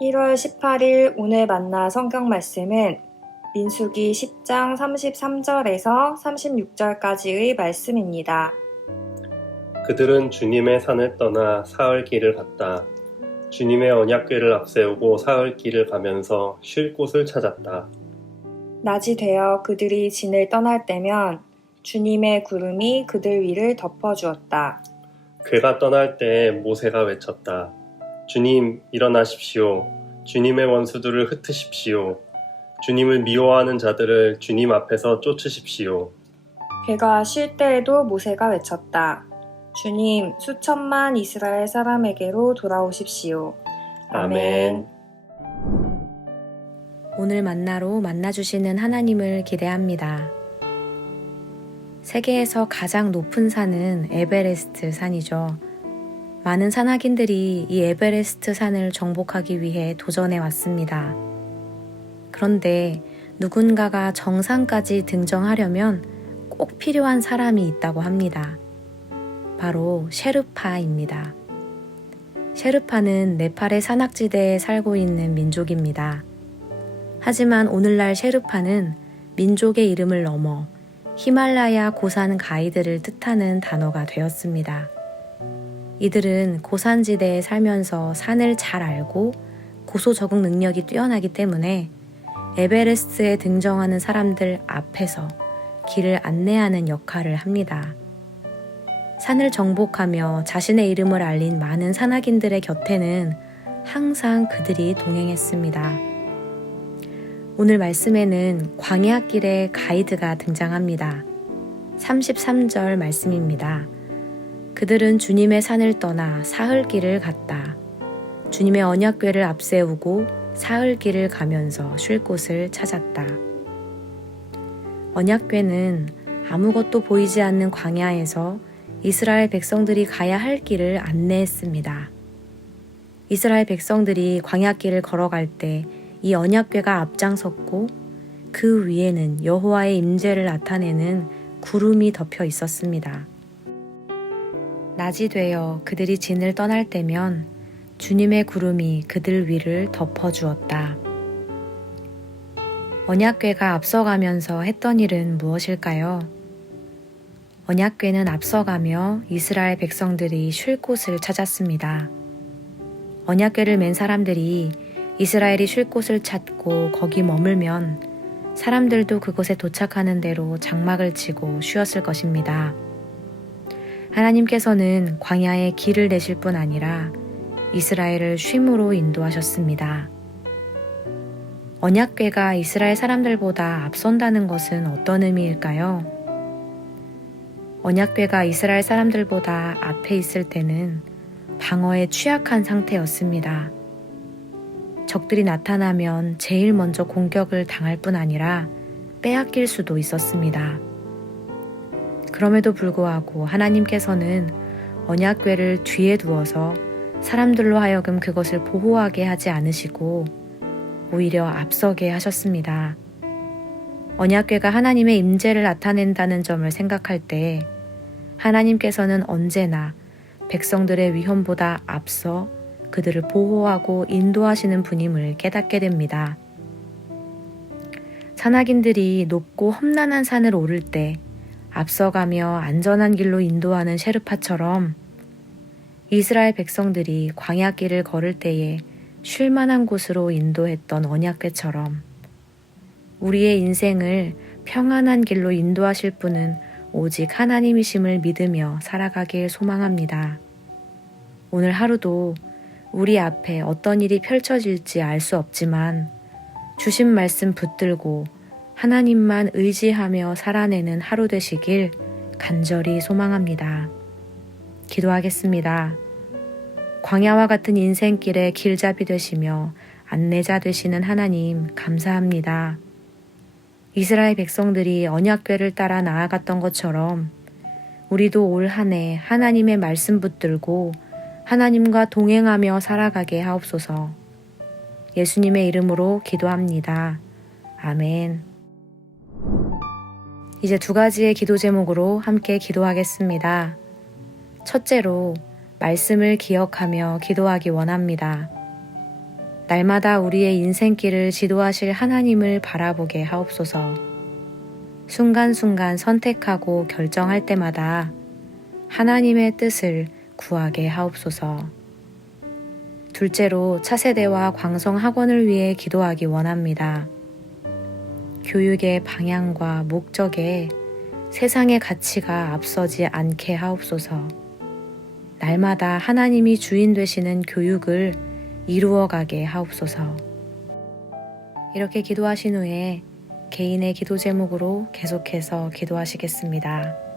1월 18일 오늘 만나 성경 말씀은 민수기 10장 33절에서 36절까지의 말씀입니다. 그들은 주님의 산을 떠나 사흘 길을 갔다. 주님의 언약궤를 앞세우고 사흘 길을 가면서 쉴 곳을 찾았다. 낮이 되어 그들이 진을 떠날 때면 주님의 구름이 그들 위를 덮어주었다. 궤가 떠날 때에 모세가 외쳤다. 주님, 일어나십시오. 주님의 원수들을 흩으십시오. 주님을 미워하는 자들을 주님 앞에서 쫓으십시오. 궤가 쉴 때에도 모세가 외쳤다. 주님, 수천만 이스라엘 사람에게로 돌아오십시오. 아멘. 오늘 만나로 만나주시는 하나님을 기대합니다. 세계에서 가장 높은 산은 에베레스트 산이죠. 많은 산악인들이 이 에베레스트 산을 정복하기 위해 도전해 왔습니다. 그런데 누군가가 정상까지 등정하려면 꼭 필요한 사람이 있다고 합니다. 바로 셰르파입니다. 셰르파는 네팔의 산악지대에 살고 있는 민족입니다. 하지만 오늘날 셰르파는 민족의 이름을 넘어 히말라야 고산 가이드를 뜻하는 단어가 되었습니다. 이들은 고산지대에 살면서 산을 잘 알고 고소 적응 능력이 뛰어나기 때문에 에베레스트에 등정하는 사람들 앞에서 길을 안내하는 역할을 합니다. 산을 정복하며 자신의 이름을 알린 많은 산악인들의 곁에는 항상 그들이 동행했습니다. 오늘 말씀에는 광야길의 가이드가 등장합니다. 33절 말씀입니다. 그들은 주님의 산을 떠나 사흘 길을 갔다. 주님의 언약궤를 앞세우고 사흘 길을 가면서 쉴 곳을 찾았다. 언약궤는 아무것도 보이지 않는 광야에서 이스라엘 백성들이 가야 할 길을 안내했습니다. 이스라엘 백성들이 광야길을 걸어갈 때 이 언약궤가 앞장섰고 그 위에는 여호와의 임재를 나타내는 구름이 덮여 있었습니다. 낮이 되어 그들이 진을 떠날 때면 주님의 구름이 그들 위를 덮어주었다. 언약궤가 앞서가면서 했던 일은 무엇일까요? 언약궤는 앞서가며 이스라엘 백성들이 쉴 곳을 찾았습니다. 언약궤를 맨 사람들이 이스라엘이 쉴 곳을 찾고 거기 머물면 사람들도 그곳에 도착하는 대로 장막을 치고 쉬었을 것입니다. 하나님께서는 광야에 길을 내실 뿐 아니라 이스라엘을 쉼으로 인도하셨습니다. 언약궤가 이스라엘 사람들보다 앞선다는 것은 어떤 의미일까요? 언약궤가 이스라엘 사람들보다 앞에 있을 때는 방어에 취약한 상태였습니다. 적들이 나타나면 제일 먼저 공격을 당할 뿐 아니라 빼앗길 수도 있었습니다. 그럼에도 불구하고 하나님께서는 언약궤를 뒤에 두어서 사람들로 하여금 그것을 보호하게 하지 않으시고 오히려 앞서게 하셨습니다. 언약궤가 하나님의 임재를 나타낸다는 점을 생각할 때 하나님께서는 언제나 백성들의 위험보다 앞서 그들을 보호하고 인도하시는 분임을 깨닫게 됩니다. 산악인들이 높고 험난한 산을 오를 때 앞서가며 안전한 길로 인도하는 셰르파처럼 이스라엘 백성들이 광야길을 걸을 때에 쉴 만한 곳으로 인도했던 언약궤처럼 우리의 인생을 평안한 길로 인도하실 분은 오직 하나님이심을 믿으며 살아가길 소망합니다. 오늘 하루도 우리 앞에 어떤 일이 펼쳐질지 알 수 없지만 주신 말씀 붙들고 하나님만 의지하며 살아내는 하루 되시길 간절히 소망합니다. 기도하겠습니다. 광야와 같은 인생길의 길잡이 되시며 안내자 되시는 하나님 감사합니다. 이스라엘 백성들이 언약궤를 따라 나아갔던 것처럼 우리도 올 한 해 하나님의 말씀 붙들고 하나님과 동행하며 살아가게 하옵소서. 예수님의 이름으로 기도합니다. 아멘. 이제 두 가지의 기도 제목으로 함께 기도하겠습니다. 첫째로 말씀을 기억하며 기도하기 원합니다. 날마다 우리의 인생길을 지도하실 하나님을 바라보게 하옵소서. 순간순간 선택하고 결정할 때마다 하나님의 뜻을 구하게 하옵소서. 둘째로 차세대와 광성학원을 위해 기도하기 원합니다. 교육의 방향과 목적에 세상의 가치가 앞서지 않게 하옵소서. 날마다 하나님이 주인 되시는 교육을 이루어가게 하옵소서. 이렇게 기도하신 후에 개인의 기도 제목으로 계속해서 기도하시겠습니다.